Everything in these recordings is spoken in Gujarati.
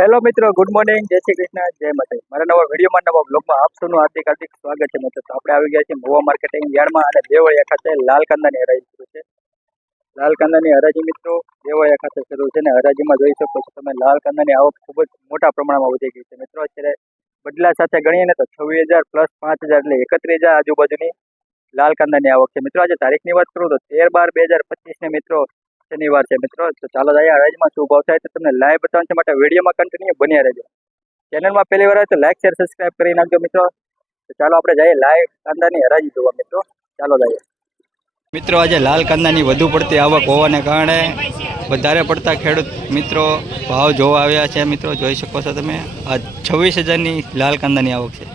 હેલો મિત્રો ગુડ મોર્નિંગ જય શ્રી કૃષ્ણ, જય માતા મારા નવા વિડીયોમાં, નવા બ્લોગમાં આપ સૌનું હાર્દિક હાર્દિક સ્વાગત છે મિત્રો. આપણે આવી ગયા છીએ મહુવા માર્કેટિંગ યાર્ડમાં અને દેવળિયા ખાતે લાલ કાંદાની હરાજી શરૂ છે. લાલ કાંદાની હરાજી મિત્રો, દેવળિયા ખાતે શરૂ છે અને હરાજીમાં જોઈ શકો છો તમે, લાલ કાંદાની આવક ખૂબ જ મોટા પ્રમાણમાં વધી ગઈ છે મિત્રો. અત્યારે બદલા સાથે ગણીએ ને તો છવ્વીસ હજાર પ્લસ પાંચ હજાર એટલે એકત્રીસ હજાર આજુબાજુની લાલ કાંદાની આવક છે મિત્રો. આજે તારીખની વાત કરું તો તેર બાર બે હજાર પચીસને મિત્રો શનિવાર છે મિત્રો. તો ચાલો જાય હરાજીમાં શું ભાવ થાય તો તમને લાઈવ બતાવવાનું છે માટે વિડીયોમાં કન્ટિન્યુ બન્યા રહેજો. ચેનલમાં પહેલી વાર હોય તો લાઈક શેર સબસ્ક્રાઇબ કરી નાખજો મિત્રો. તો ચાલો આપણે જઈએ લાઈવ કાંદાની હરાજી જોવા મિત્રો. ચાલો જઈએ. મિત્રો, આજે લાલ કાંદાની વધુ પડતી આવક હોવાને કારણે વધારે પડતા ખેડૂત મિત્રો ભાવ જોવા આવ્યા છે. મિત્રો, જોઈ શકો છો તમે. આ છવ્વીસ હજારની લાલ કાંદાની આવક છે.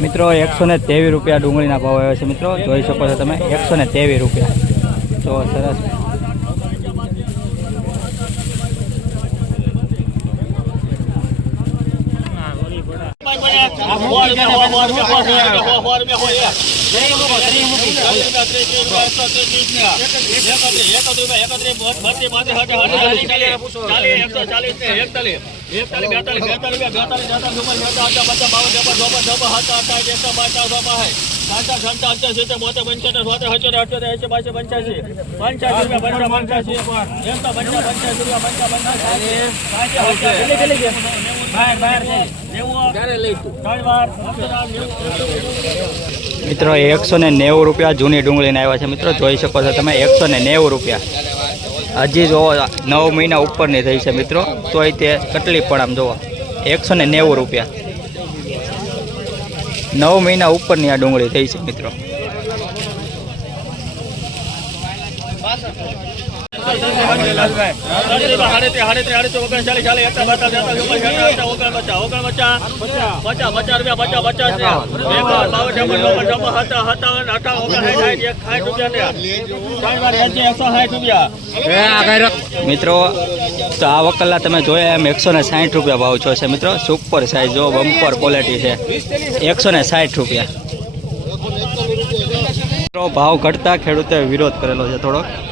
મિત્રો, એકસો ને તેવીસ રૂપિયા ડુંગળીના ભાવ આવ્યો છે. મિત્રો, જોઈ શકો છો તમે, એકસો ને તેવીસ રૂપિયા. જો સરસ એકતાલીસ બેતાલીસ બેતાલીસ બેતાલીસ બેતાલીસ તો મિત્રો એકસો ને નેવું રૂપિયા જૂની ડુંગળીને આવ્યા છે. મિત્રો જોઈ શકો છો તમે એકસો ને નેવું રૂપિયા. હજી જોવો નવ મહિના ઉપરની થઈ છે મિત્રો. તોય તે કેટલી પણ આમ જોવો એકસો ને નેવું રૂપિયા. નવ મહિના ઉપરની આ ડુંગળી થઈ છે મિત્રો. મિત્રો, તો આ વકલા તમે જોયા એમ એકસો ને સાહીઠ રૂપિયા ભાવ છો છે મિત્રો. સુપર સાઈઝ જો બમ્પર ક્વોલિટી છે. એકસો ને સાઠ રૂપિયા. ભાવ ઘટતા ખેડૂતે વિરોધ કરેલો છે થોડોક.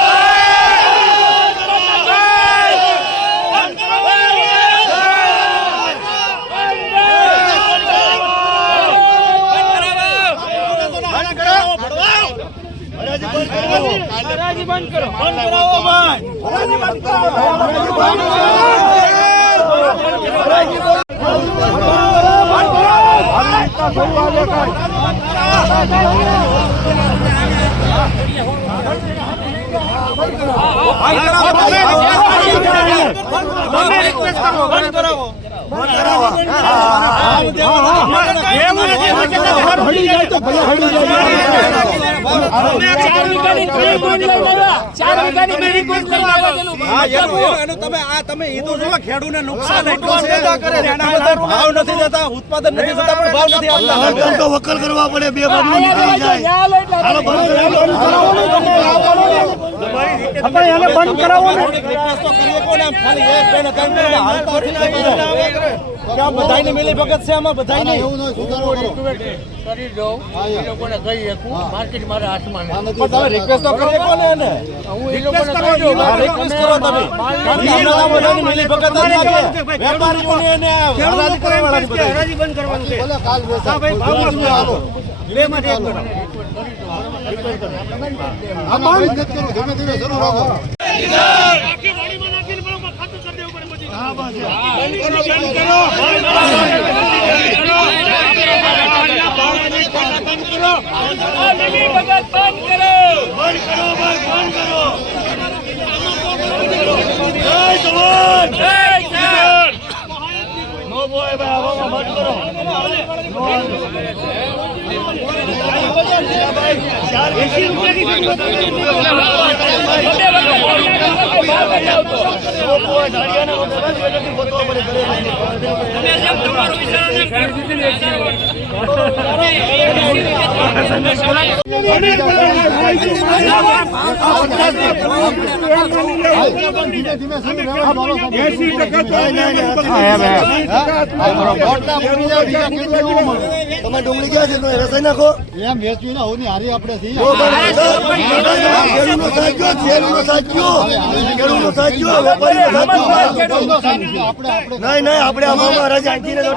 હરાજી બંધ બંધ કરાવો. બંધ કરો ખેડૂને નુકસાન એટલું છે ભાવ નથી દેતા ઉત્પાદન નથી થતા પણ ભાવ નથી આપતા તો વકલ કરવા પડે બે બાજુ નીકળી જાય હાલો બંધ કરાવો તો બે ને ને આ બધાને મિલી ભગત છે આમાં? બધાયની? કરી. દઉં. એ લોકોને કહી શકું માર્કેટ મારા હાથમાં નથી પણ તમે રિક્વેસ્ટ તો કરો કોને એને? હું એ લોકોને કહી દઉં. રિક્વેસ્ટ કરો તમે. કારણ કે આ બધાને મિલી ભગત જ લાગે. વેપારીઓને એને હરાજી કરવાવાળા છે હરાજી બંધ કરો ભાઈ બંધ કરો ધીમે ધીમે જરૂર આવો બંધ કરો એસી ટકા તમે ડુંગળી ગયા છે તમે રસાઈ નાખો એમ વેચવી ના હોની હારી આપણે ખેડૂતનો સાચો ખેડૂતનો સાચો ખેડૂતનો સાચો વેપારીનો સાચો આપણે આપણે નહીં નહીં આપણે આ મામા રાજા આંટીને તો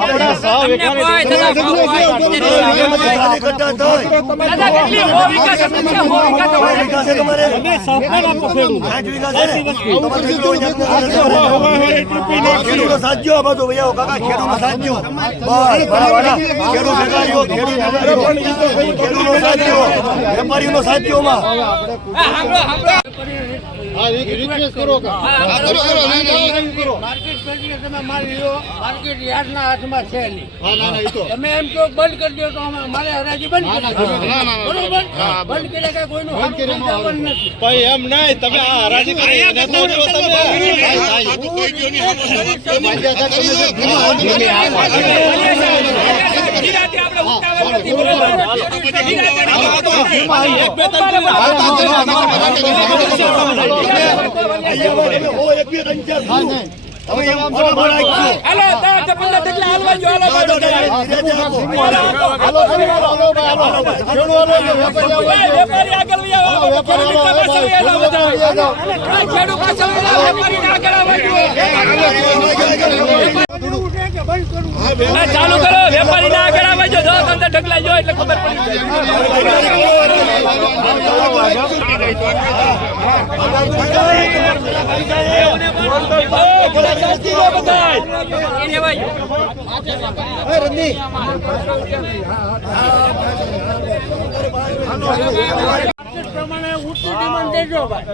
ખેડૂતનો સાચો આ બધું ભાઈ કાકા ખેડૂતો સાચો બસ બરાબર ખેડૂત ખેડૂત માર્કેટ યાર્ડના હાથમાં છે તો. તમે એમ કહો બંધ કરી દો તો અમે- મારે હરાજી બંધ. બરોબર? બંધ. કર્યા કાંઈ કોઈનું થઈ નથી. ભાઈ એમ નહીં. તમે આ હરાજી કરી એને તો જો તમે અહીંયા ચાલુ કરો વેપારી ના આગળ આવે જો તમને ઢગલા જો એટલે ખબર પડી પ્રમાણે ઊંચી ડિમાન્ડ દેજો ભાઈ.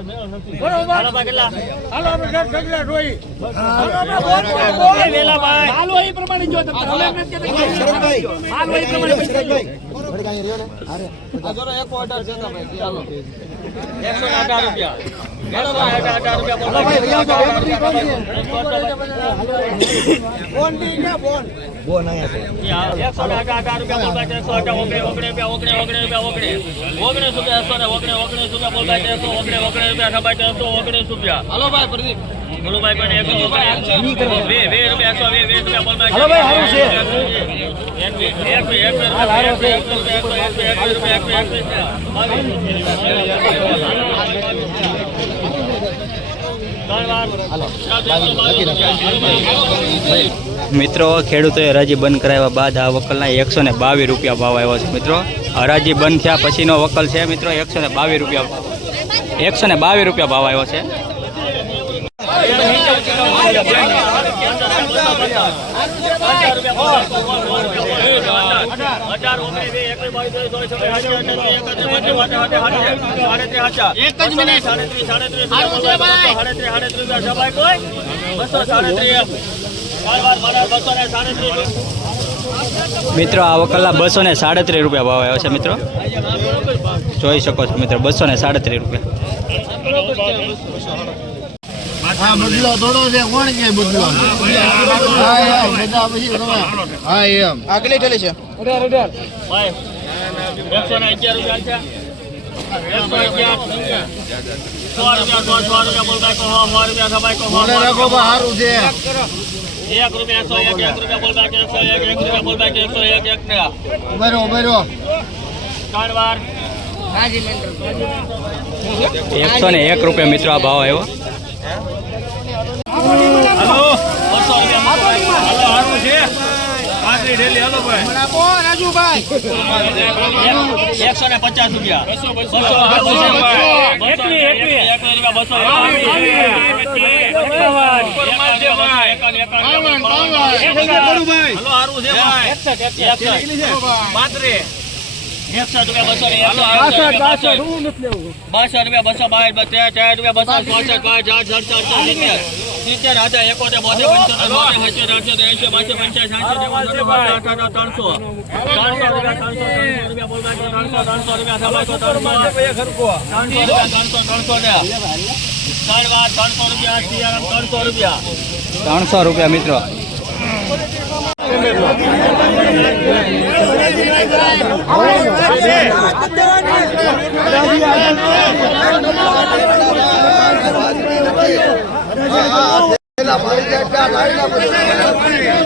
બરોબર? હાલો આપણે દસ ઢગલા જોઈ હાલો એ પ્રમાણે જો તમે. હવે એમ નથી કહેતા કે હાલો એ પ્રમાણે પૈસા જો એકસો ને અઢાર રૂપિયા બોલ બાય એકસો અઢાર ઓગણે ઓગણે રૂપિયા ઓગણે ઓગણે રૂપિયા ઓગણે ઓગણીસ રૂપિયા એકસો ને ઓગણે ઓગણીસ રૂપિયા બોલ બાય ઓગણે ઓગણે રૂપિયા સબાય ત્રણસો ઓગણીસ રૂપિયા હાલો ભાઈ પ્રદીપ બોલો પણ એકસો બે બે રૂપિયા એકસો બે વીસ રૂપિયા બોલ બાય હાલો ભાઈ હારું છે રૂપિયા મિત્રો, ખેડૂતોએ હરાજી બંધ કરાવ્યા બાદ આ વકલના એકસો ને બાવીસ રૂપિયા ભાવ આવ્યો છે. મિત્રો, હરાજી બંધ થયા પછીનો વકલ છે. મિત્રો, એકસો ને બાવીસ રૂપિયા એકસો ને બાવીસ રૂપિયા ભાવ આવ્યો છે. મિત્રો આ વકલના બસો ને સાડત્રીસ રૂપિયા ભાવ આવ્યો છે, મિત્રો. જોઈ શકો છો, મિત્રો, બસો ને સાડત્રીસ રૂપિયા. હા બદલો થોડો છે કોણ કે બદલો હા બધા પછી તમે. હા એમ. આગલી ઠેલી છે ભાઈ એકસો ને અગિયાર રૂપિયા છે? એક રૂપિયા એકસો એક એક રૂપિયા બોલ એકસો એક એક રૂપિયા બોલ એકસો એક એક ને ઉભેરો ઉભેરો ત્રણ વાર એકસો ને એક રૂપિયા મિત્રો આ ભાવ આવ્યો બસો રૂપિયા હાલો હારું છે પાંત્રી ડેલી હાલો ભાઈ એકસો રૂપિયા બસો બસો એકસો બાસઠ રૂપિયા બસો બાવીસ બસો ચાર રૂપિયા બસો ચોસઠ પાંચ આઠ સડસઠ અડસઠ સિત્તેર સિત્તેર હજાર એકોતેર બોતેર પંચોતેર બોતેર સિત્તેર અઠ્યોતેર એંશી બાસી પંચાસી સાઠ સિત્તેર બોતેર બોતેર અઠાવન ત્રણસો ત્રણસો રૂપિયા ત્રણસો ત્રણસો રૂપિયા બોલવા ત્રણસો ત્રણસો રૂપિયા સવાસો ત્રણસો ત્રણસો રૂપિયા ત્રણસો ત્રણસો ને. ત્રણ વાર ત્રણસો રૂપિયા સિયારામ ત્રણસો રૂપિયા ત્રણસો રૂપિયા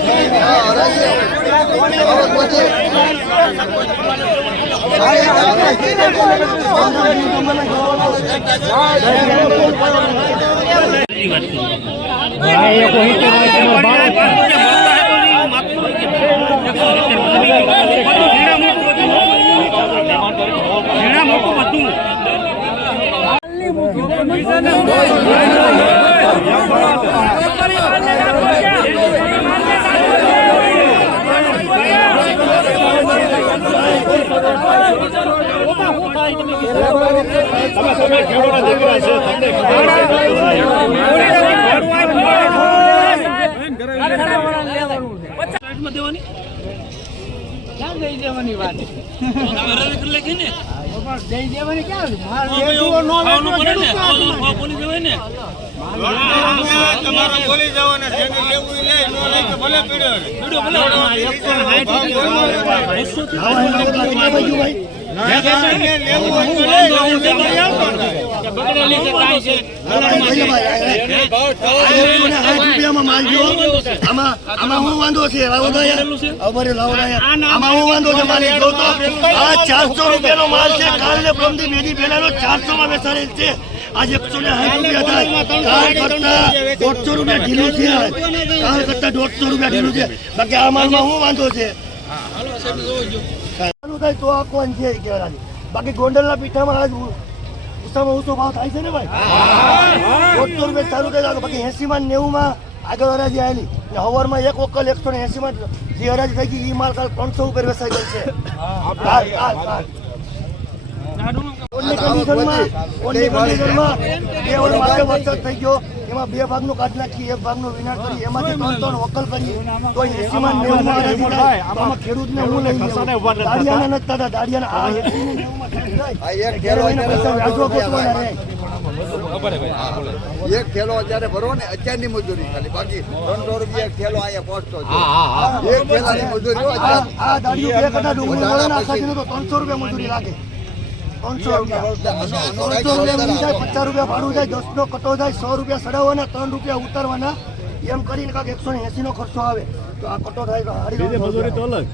મિત્રો ક્યાં દઈ દેવાની વાત દઈ દેવાની ક્યાં માલ ખાવાનું પડે ને તો બોલી ને વાંધો છે લાવો અહીંયા. અમારે લાવો તો માલિક આ ચારસો રૂપિયાનો માલ છે કાલ ને પ્રમદી બેદી પહેલાનો ચારસો માં બેસાડેલ છે આજ એકસો ને રૂપિયા થાય કાલ કરતા દોઢસો રૂપિયા ઢીલું છે આજ. કાલ કરતા દોઢસો રૂપિયા ઢીલું છે બાકી આ માલમાં હું વાંધો છે તો આ કોણ છે બાકી ગોંડલના પીઠામાં આજ ઉત્સાહમાં ઓછો ભાવ થાય છે ને ભાઈ? દોઢસો રૂપિયા ચાલુ થઈ જાય બાકી એસી માં નેવું માં આગળ હરાજી આવેલી. ને હવારમાં એક વકલ એકસો ને એસી માં જે હરાજી થઈ ગઈ એ માલ કાલ ત્રણસો ઉપર વેચાઈ ગઈ છે. ઓનલી કન્ડિશનમાં ઓનલી કન્ડિશનમાં બે ઓલ માટે વરસાદ થઈ ગયો એમાં બે ભાગનું કાઢ નાખી એક ભાગનું વિનાશ કરી એમાંથી ત્રણ ત્રણ વકલ કરી તો એસીમાં નેવું આમાં ખેડૂતને હું લઈ દાડિયાના નથી થતા દાડિયાના આ એસી ને નેવું માં થઈ જાય. એટલે એના પૈસા વ્યાજો ગોતવાના રહે એક થેલો અત્યારે ભરો ને અત્યારની મજૂરી ખાલી બાકી ત્રણસો રૂપિયા થેલો અહીંયા પહોંચતો છે એક થેલાની મજૂરી આ. આ બે કટા ત્રણસો રૂપિયા મજૂરી લાગે ત્રણસો રૂપિયા. પચાસ રૂપિયા ભાડું જાય દસ નો કટો જાય સો રૂપિયા ચડાવવાના ત્રણ રૂપિયા ઉતારવાના. એમ કરીને કાંઈક એકસો ને એસી નો ખર્ચો આવે. તો આ કટો થાય તો હાડી તો અલગ.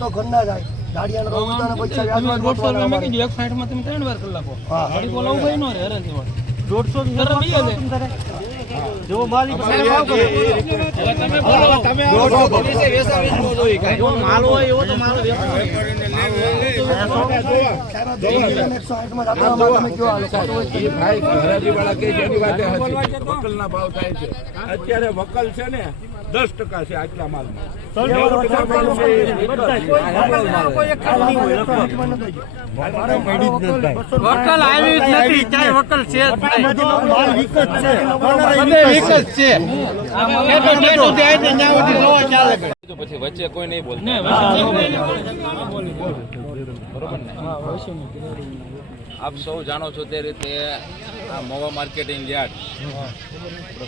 તો ઘરના જાય. જ દોઢસો જો માલિક તમે બોલો તમે જો માલ હોય એવો તો માલ સાહેબ, વકલના અત્યારે વકલ છે ને? દસ ટકા છે આટલા માલમાં વકલ છે પછી વચ્ચે કોઈ નહીં બોલતું. આપ સૌ જાણો છો તે રીતે આ મોવા માર્કેટિંગ યાર્ડ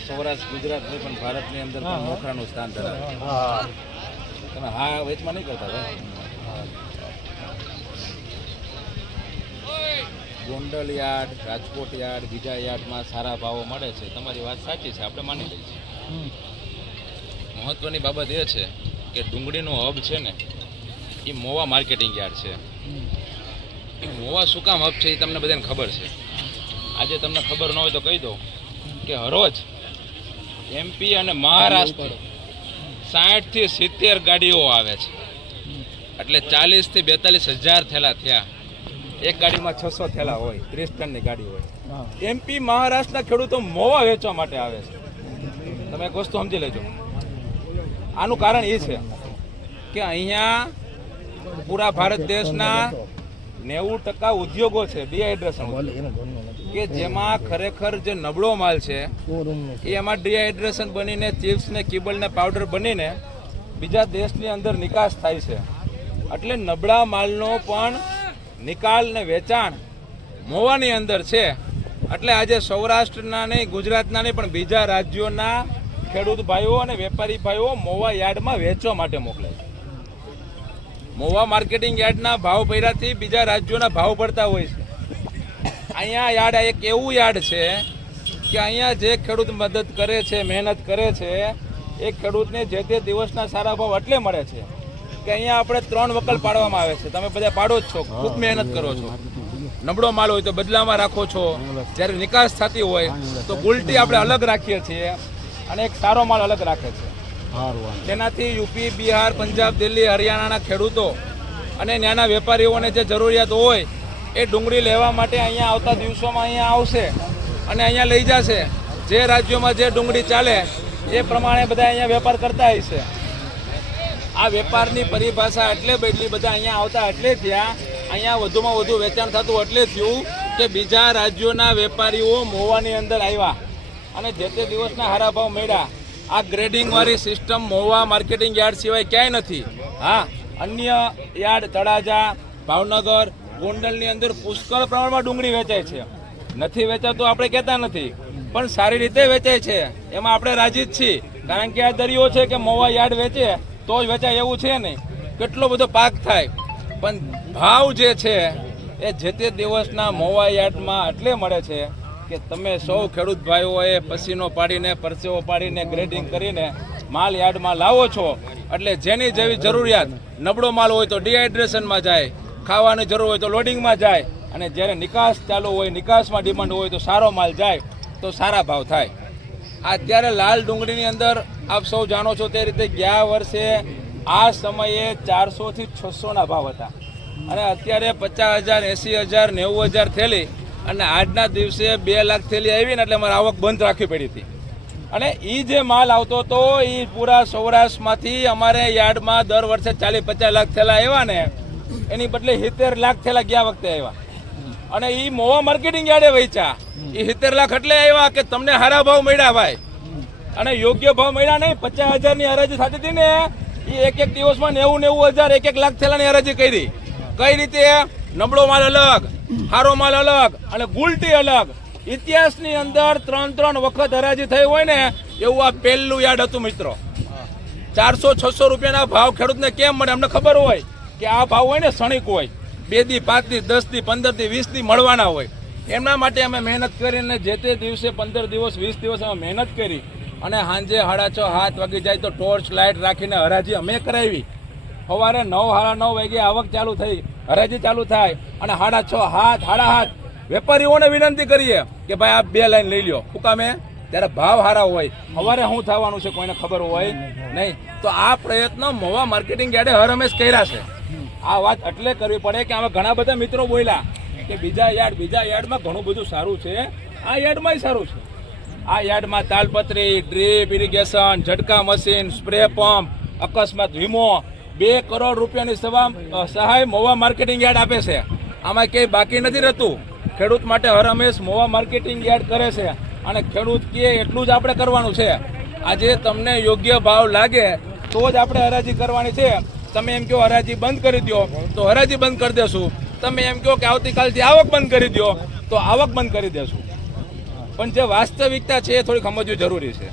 સૌરાષ્ટ્ર ગુજરાત નહીં પણ ભારતની અંદર પણ મોખરાનું સ્થાન ધરાવે તમે હા વેચમાં નહીં કરતા ભાઈ? ગોંડલ યાર્ડ રાજકોટ યાર્ડ બીજા યાર્ડમાં સારા ભાવો મળે છે. તમારી વાત સાચી છે. આપણે માની લઈએ છીએ. મહત્વની બાબત એ છે કે ડુંગળીનો હબ છે ને એ મોવા માર્કેટિંગ યાર્ડ છે. એ મોવા શું કામ હબ છે એ તમને બધાને ખબર છે. આજે તમને ખબર ન હોય તો કહી દઉં કે હરોજ એમપી અને મહારાષ્ટ્ર સાઠથી સિત્તેર ગાડીઓ આવે છે. એટલે ચાલીસથી બેતાલીસ હજાર થેલા થયા. એક ગાડીમાં છસો થેલા હોય ત્રીસ ટનની ગાડી હોય. એમપી મહારાષ્ટ્રના ખેડૂતો મોવા વેચવા માટે આવે છે. તમે એક વસ્તુ સમજી લેજો. આનું કારણ એ છે કે અહીંયા પૂરા ભારત દેશના નેવું ટકા ઉદ્યોગો છે ડિહાઇડ્રેશન કે જેમાં ખરેખર જે નબળો માલ છે, એ એમાં ડિહાઇડ્રેશન બનીને ચિપ્સ ને કિબલ ને પાવડર બનીને બીજા દેશની અંદર નિકાસ થાય છે. એટલે નબળા માલનો પણ નિકાલ ને વેચાણ મોવાની અંદર છે. એટલે આજે સૌરાષ્ટ્રના નહીં, ગુજરાતના નહીં, પણ બીજા રાજ્યોના ખેડૂત ભાઈઓ અને વેપારી ભાઈઓ મોવા યાર્ડમાં વેચવા માટે મોકલે છે. મોવા માર્કેટિંગ યાર્ડના ભાવ ભર્યાથી બીજા રાજ્યોના ભાવ પડતા હોય છે. અહીંયા યાર્ડ એક એવું યાર્ડ છે કે અહીંયા જે ખેડૂત મદદ કરે છે, મહેનત કરે છે, એ ખેડૂતને જે તે દિવસના સારા ભાવ એટલે મળે છે કે અહીંયા આપણે ત્રણ વકલ પાડવામાં આવે છે. તમે બધા પાડો જ છો, ખૂબ મહેનત કરો છો. નબળો માલ હોય તો બદલામાં રાખો છો. જ્યારે નિકાસ થતી હોય તો ગુલટી આપણે અલગ રાખીએ છીએ. અને એક સારો માલ અલગ રાખે છે. તેનાથી યુપી બિહાર પંજાબ દિલ્હી હરિયાણાના ખેડૂતો અને નાના વેપારીઓને જે જરૂરિયાત હોય એ ડુંગળી લેવા માટે અહીંયા આવતા દિવસોમાં અહીંયા આવશે અને અહીંયા લઈ જશે. જે રાજ્યોમાં જે ડુંગળી ચાલે એ પ્રમાણે બધા અહીંયા વેપાર કરતા હશે આ વેપારની પરિભાષા એટલે બદલી બધા અહીંયા આવતા એટલે થયા અહીંયા વધુમાં વધુ વેચાણ થતું એટલે થયું કે બીજા રાજ્યોના વેપારીઓ મોવાની અંદર આવ્યા. અને જે તે દિવસના હારા ભાવ મળ્યા, આ ગ્રેડિંગ વાળી સિસ્ટમ મોવા માર્કેટિંગ યાર્ડ સિવાય ક્યાંય નથી. હા, અન્ય યાર્ડ, તળાજા, ભાવનગર, ગોંડલની અંદર પુષ્કળ પ્રમાણમાં ડુંગળી વેચાય છે. નથી વેચાતું આપણે કહેતા નથી, પણ સારી રીતે વેચાય છે. એમાં આપણે રાજી જ છીએ. કારણ કે આ દરિયો છે કે મોવા યાર્ડ વેચે, તો જ વેચાય એવું છે નહીં. કેટલો બધો પાક થાય. પણ ભાવ જે છે, એ જે તે દિવસના મોવા યાર્ડમાં એટલે મળે છે કે તમે સૌ ખેડૂત ભાઈઓએ પસીનો પાડીને, પરસેવો પાડીને ગ્રેડિંગ કરીને માલ યાર્ડમાં લાવો છો. એટલે જેની જેવી જરૂરિયાત, નબળો માલ હોય તો ડિહાઇડ્રેશનમાં જાય, ખાવાની જરૂર હોય તો લોડિંગમાં જાય. અને જ્યારે નિકાસ ચાલુ હોય, નિકાસમાં ડિમાન્ડ હોય તો સારો માલ જાય, તો સારા ભાવ થાય. અત્યારે લાલ ડુંગળીની અંદર આપ સૌ જાણો છો તે રીતે ગયા વર્ષે આ સમયે ચારસોથી છસોના ભાવ હતા. અને અત્યારે પચાસ હજાર, એંસી હજાર, નેવું હજાર થેલી અને આજના દિવસે બે લાખ થેલી આવી ને એટલે મારે આવક બંધ રાખવી પડી હતી. અને એ જે માલ આવતો હતો એ પૂરા સૌરાષ્ટ્રમાંથી અમારે યાર્ડમાં દર વર્ષે ચાલીસ પચાસ લાખ થેલા આવ્યા ને, એની બદલે સિત્તેર લાખ થેલા ગયા વખતે આવ્યા અને એ મોવા માર્કેટિંગ યાર્ડે વેચ્યા. એ સિત્તેર લાખ એટલે આવ્યા કે તમને હારા ભાવ મળ્યા ભાઈ. અને યોગ્ય ભાવ મળ્યા નહીં, પચાસ હજારની હરાજી થતી હતી ને એ એક એક દિવસમાં નેવું નેવું હજાર એક એક લાખ થેલાની હરાજી કરી. કઈ રીતે? નબળો માલ અલગ, હારો માલ અલગ અને ગુલટી અલગ. ઇતિહાસની અંદર ત્રણ ત્રણ વખત હરાજી થઈ હોય ને, એવું આ પહેલું યાર્ડ હતું મિત્રો. ચારસો, છસો રૂપિયાના ભાવ ખેડૂતને કેમ મળે અમને ખબર હોય કે આ ભાવ હોય ને ક્ષણિક હોય. બે દી પાંચ દી દસ દી પંદર દી વીસ દી મળવાના હોય. એમના માટે અમે મહેનત કરીને જે તે દિવસે પંદર દિવસ, વીસ દિવસ અમે મહેનત કરી અને સાંજે સાડા છ હાથ વાગી જાય તો ટોર્ચ લાઇટ રાખીને હરાજી અમે કરાવી. સવારે નવ, સાડા નવ વાગે આવક ચાલુ થઈ, હરાજી ચાલુ થાય અને સાડા છ, હાથ, સાડા હાથ. વેપારીઓને વિનંતી કરીએ કે ભાઈ આ બે લાઈન લઈ લ્યો. શું કામે ત્યારે ભાવ સારા હોય. સવારે શું થવાનું છે કોઈને ખબર હોય? નહીં. તો આ પ્રયત્ન મોવા માર્કેટિંગ યાર્ડે હર હંમેશ કર્યા છે. આ વાત એટલે કરવી પડે કે આમાં ઘણા બધા મિત્રો બોલ્યા કે બીજા યાર્ડ, બીજા યાર્ડમાં ઘણું બધું સારું છે. આ યાર્ડમાંય સારું છે. આ યાર્ડમાં તાલપત્રી, ડ્રીપ, ઇરિગેશન, ઝટકા મશીન, સ્પ્રે પંપ, અકસ્માત વીમો બે કરોડ રૂપિયાની સવા સહાય મોવા માર્કેટિંગ યાર્ડ આપે છે. આમાં ક્યાંય બાકી નથી રહેતું. ખેડૂત માટે હર હંમેશ મોવા માર્કેટિંગ યાર્ડ કરે છે અને ખેડૂત કે એટલું જ આપણે કરવાનું છે. આજે તમને યોગ્ય ભાવ લાગે તો જ આપણે હરાજી કરવાની છે. તમે એમ કહો હરાજી બંધ કરી દો તો હરાજી બંધ કરી દેશું. તમે એમ કહો કે આવતીકાલથી આવક બંધ કરી દો તો આવક બંધ કરી દેશું. પણ જે વાસ્તવિકતા છે એ થોડીક સમજવી જરૂરી છે.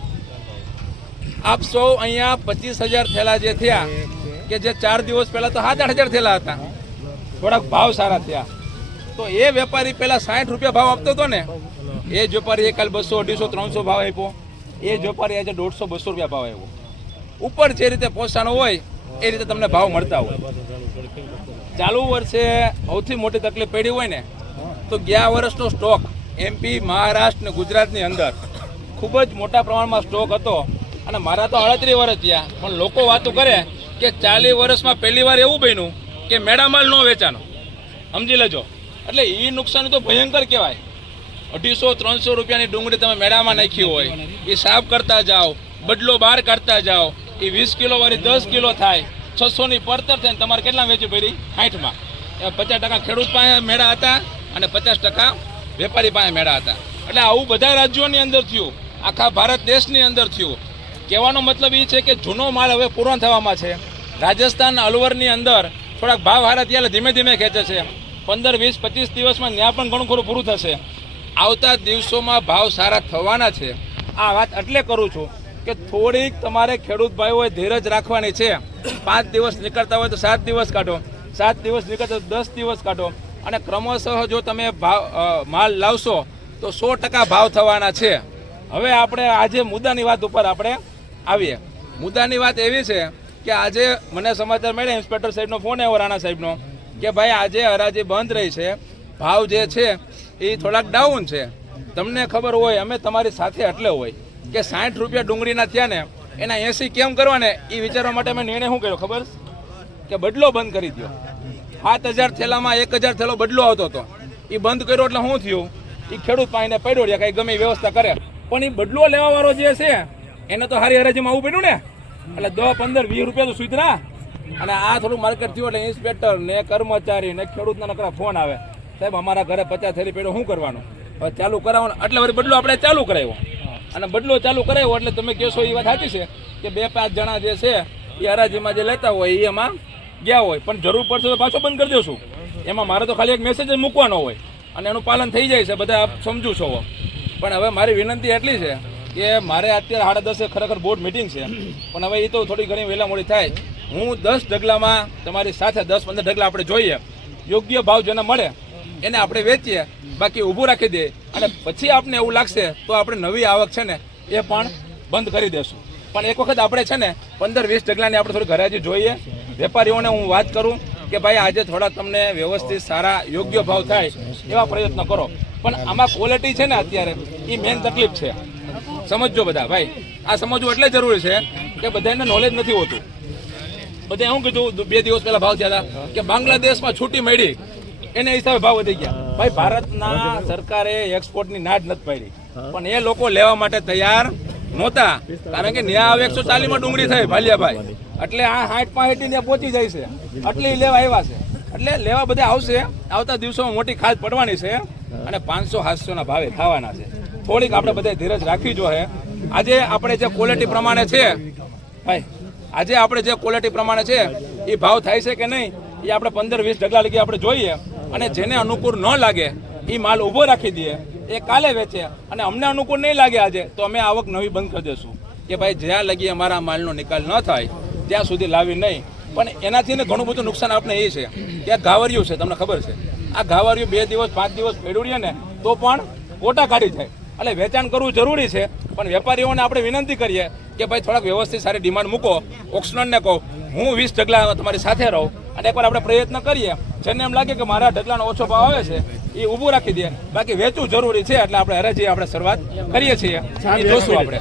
આપ સૌ અહીંયા પચીસ હજાર થેલા જે થયા કે જે ચાર દિવસ પહેલા તો આઠ હજાર થયેલા હતા. થોડાક ભાવ સારા થયા. તો એ વેપારી પહેલા સાઠ રૂપિયા ભાવ આપતો હતો ને, એ જ વેપારી કાલ બસો, અઢીસો, ત્રણસો ભાવ આપ્યો. એ જ વેપારી આજે દોઢસો, બસો રૂપિયા ભાવ આવ્યો ઉપર જે રીતે પોસાણો હોય, એ રીતે તમને ભાવ મળતા હોય. ચાલુ વર્ષે સૌથી મોટી તકલીફ પડી હોય ને, તો ગયા વર્ષનો સ્ટોક એમપી મહારાષ્ટ્ર ને ગુજરાતની અંદર ખૂબ જ મોટા પ્રમાણમાં સ્ટોક હતો. અને મારા તો અડત્રીસ વર્ષ થયા, પણ લોકો વાતો કરે કે ચાલીસ વર્ષમાં પહેલી વાર એવું બન્યું કે મેળામાલ ન વેચાનો સમજી લેજો. એટલે એ નુકસાન તો ભયંકર કહેવાય. અઢીસો, ત્રણસો રૂપિયાની ડુંગળી તમે મેળામાં નાખી હોય એ સાફ કરતા જાઓ, બદલો બહાર કાઢતા જાઓ એ વીસ કિલો વાળી દસ કિલો થાય, છસોની પડતર થાય ને તમારે કેટલા વેચી પડી સાઠમાં. પચાસ ટકા ખેડૂત પાસે મેળા હતા અને પચાસ ટકા વેપારી પાસે મેળા હતા. એટલે આવું બધા રાજ્યોની અંદર થયું. આખા ભારત દેશની અંદર થયું. કહેવાનો મતલબ એ છે કે જૂનો માલ હવે પૂરો થવામાં છે. રાજસ્થાન અલવરની અંદર થોડાક ભાવ હારા ત્યારે ધીમે ધીમે ખેંચે છે. પંદર, વીસ, પચીસ દિવસમાં ત્યાં પણ ઘણું ખરું પૂરું થશે. આવતા દિવસોમાં ભાવ સારા થવાના છે. આ વાત એટલે કરું છું કે થોડીક તમારે ખેડૂત ભાઈઓએ ધીરજ રાખવાની છે. પાંચ દિવસ નીકળતા હોય તો સાત દિવસ કાઢો. સાત દિવસ નીકળતા દસ દિવસ કાઢો. અને ક્રમશઃ જો તમે ભાવ માલ લાવશો તો સો ટકા ભાવ થવાના છે. હવે આપણે આજે મુદ્દાની વાત ઉપર આપણે આવીએ. મુદ્દાની વાત એવી છે કે આજે મને સમાચાર મળ્યા, ઇન્સ્પેક્ટર સાહેબનો ફોન આવ્યો, રાણા સાહેબનો, કે ભાઈ આજે હરાજી બંધ રહી છે. ભાવ જે છે એ થોડાક ડાઉન છે. તમને ખબર હોય, અમે તમારી સાથે એટલે હોય કે સાઠ રૂપિયા ડુંગળીના થયા ને, એના એસી કેમ કરવા ને એ વિચારવા માટે મેં નિર્ણય શું કર્યો ખબર? કે બદલો બંધ કરી દો સાત હજાર થેલામાં એક હજાર થેલો બદલો આવતો હતો. એ બંધ કર્યો એટલે શું થયું? એ ખેડૂત પાણીને પડ્યો કઈ ગમે વ્યવસ્થા કરે. પણ એ બદલો લેવા વાળો જે છે એને તો હારી હરાજીમાં આવવું પડ્યું ને. એટલે દસ પંદર, વીસ રૂપિયા તો સુધરા. અને આ થોડું માર્કેટ થયું એટલે ઇન્સ્પેક્ટર ને કર્મચારી ને ખેડૂતના નકરા ફોન આવે. સાહેબ, અમારા ઘરે પચાસ થેલી પેઢો શું કરવાનું? હવે ચાલુ કરાવવાનું એટલે વળી બદલો આપણે ચાલુ કરાવ્યો. અને બદલો ચાલુ કરાવ્યો એટલે તમે કહેશો એ વાત સાચી છે કે બે, પાંચ જણા જે છે એ હરાજીમાં જે લેતા હોય એ એમાં ગયા હોય. પણ જરૂર પડશે તો પાછો બંધ કરી દેશું. એમાં મારે તો ખાલી એક મેસેજ જ મૂકવાનો હોય. અને એનું પાલન થઈ જાય છે, બધા આપ સમજુ છો. પણ હવે મારી વિનંતી એટલી છે કે મારે અત્યારે સાડા દસે ખરેખર બોર્ડ મિટિંગ છે. પણ હવે એ તો થોડી ઘણી વહેલા મોડી થાય. હું દસ ઢગલામાં તમારી સાથે દસ પંદર ઢગલા આપણે જોઈએ. યોગ્ય ભાવ જેને મળે, એને આપણે વેચીએ. બાકી ઊભું રાખી દઈએ અને પછી આપને એવું લાગશે તો આપણે નવી આવક છે ને, એ પણ બંધ કરી દેશું. પણ એક વખત આપણે છે ને, પંદર વીસ ઢગલાની આપણે થોડી ઘરે જોઈએ. વેપારીઓને હું વાત કરું કે ભાઈ, આજે થોડા તમને વ્યવસ્થિત સારા, યોગ્ય ભાવ થાય એવા પ્રયત્ન કરો. પણ આમાં ક્વોલિટી છે ને અત્યારે એ મેઇન તકલીફ છે. સમજજો બધા, ભાઈ. આ સમજવું એટલે જરૂરી છે કે બધાને નોલેજ નથી હોતું. બધે હું કીધું? બે દિવસ પહેલા ભાવ થયા હતા કે બાંગ્લાદેશમાં છૂટી મળી. એને હિસાબે ભાવ વધી ગયા. ભાઈ, ભારતના સરકારે એક્સપોર્ટની નાજ નથી પાડી. પણ એ લોકો લેવા માટે તૈયાર નહોતા. કારણ કે ન્યા આવે એકસો ચાલીસમાં ડુંગળી થઈ, ભાલિયાભાઈ. એટલે આ હાઠ પાસઠ ને પહોંચી જાય છે. એટલે લેવા આવ્યા છે. એટલે લેવા બધા આવશે. આવતા દિવસોમાં મોટી ખાદ પડવાની છે. અને પાંચસો સાતસો ના ભાવે થવાના છે. થોડીક આપણે બધા ધીરજ રાખવી જોઈએ. આજે આપણે જે ક્વોલિટી પ્રમાણે છે, ભાઈ, આજે આપણે જે ક્વોલિટી પ્રમાણે છે, એ ભાવ થાય છે કે નહીં, એ આપણે પંદર વીસ ઢગલા લગી આપણે જોઈએ. અને જેને અનુકૂળ ન લાગે, એ માલ ઊભો રાખી દઈએ એ કાલે વેચે અને અમને અનુકૂળ નહીં લાગે આજે, તો અમે આવક નવી બંધ કરી દઈશું કે ભાઈ, જ્યાં લગી અમારા માલનો નિકાલ ન થાય, ત્યાં સુધી લાવી નહીં. પણ એનાથી ને ઘણું બધું નુકસાન આપણે એ છે કે આ ઘાવરિયું છે, તમને ખબર છે. આ ઘાવરિયું બે દિવસ, પાંચ દિવસ પેડુડીએ ને, તો પણ કોટા કાઢી જાય. એટલે વેચાણ કરવું જરૂરી છે પણ વેપારીઓને આપણે વિનંતી કરીએ કે ભાઈ થોડાક વ્યવસ્થિત સારી ડિમાન્ડ મૂકો ઓક્સનને કહો હું વીસ ઢગલા તમારી સાથે રહું અને એકવાર આપણે પ્રયત્ન કરીએ જેને એમ લાગે કે મારા ઢગલાનો ઓછો ભાવ આવે છે એ ઊભું રાખી દે બાકી વેચવું જરૂરી છે એટલે આપણે હરાજી આપણે શરૂઆત કરીએ છીએ જોશું આપણે